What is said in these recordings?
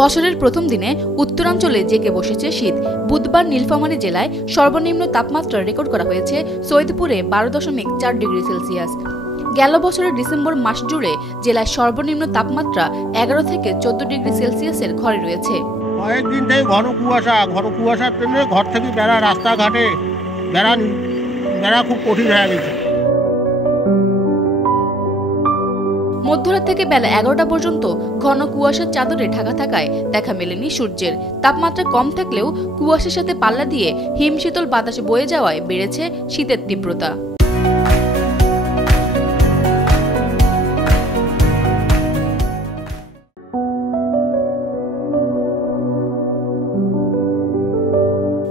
বছরের প্রথম দিনে উত্তরাঞ্চলে জেঁকে বসেছে শীত। বুধবার নীলফামারী জেলায় সর্বনিম্ন তাপমাত্রা রেকর্ড করা হয়েছে সৈয়দপুরে 12.4 ডিগ্রি সেলসিয়াস। গেল বছরের ডিসেম্বর মাস জুড়ে জেলায় সর্বনিম্ন তাপমাত্রা 11 থেকে 14 ডিগ্রি সেলসিয়াসের ঘরে রয়েছে। কয়েকদিন থেকে ঘন কুয়াশার জন্য ঘর থেকে বেড়া, রাস্তাঘাটে বেড়া খুব কঠিন হয়ে গেছে। মধ্যরাত থেকে বেলা 11টা পর্যন্ত ঘন কুয়াশার চাদরে ঢাকা থাকায় দেখা মেলেনি সূর্যের। তাপমাত্রা কম থাকলেও কুয়াশার সাথে পাল্লা দিয়ে হিমশীতল বাতাসে বয়ে যাওয়ায় বেড়েছে শীতের তীব্রতা।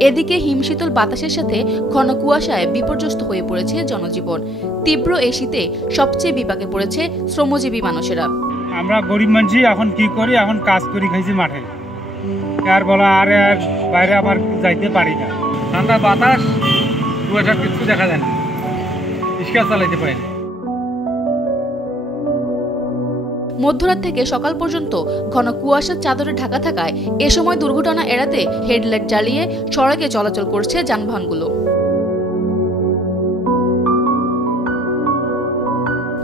এদিকে হিমশীতল বাতাসের সাথে ঘন কুয়াশায় বিপর্যস্ত হয়ে পড়েছে জনজীবন। তীব্র এই শীতে সবচেয়ে বিপাকে পড়েছে শ্রমজীবী মানুষেরা। আমরা গরিব মানুষ এখন কি করি, এখন কাজ করি খাইছি মাঠে, আর বলা আর বাইরে আবার যাইতে পারি না। ঠান্ডা বাতাস, কুয়াশা কিছু দেখা যায় না, রিক্সা চালাইতে পারি না। মধ্যরাত থেকে সকাল পর্যন্ত ঘন কুয়াশার চাদরে ঢাকা থাকায় এ সময় দুর্ঘটনা এড়াতে হেডলাইট জ্বালিয়ে সড়কে চলাচল করছে যানবাহনগুলো।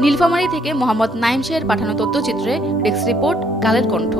নীলফামারী থেকে মোহাম্মদ নাইম শেহের পাঠানো তথ্যচিত্রে ডেস্ক রিপোর্ট, কালের কণ্ঠ।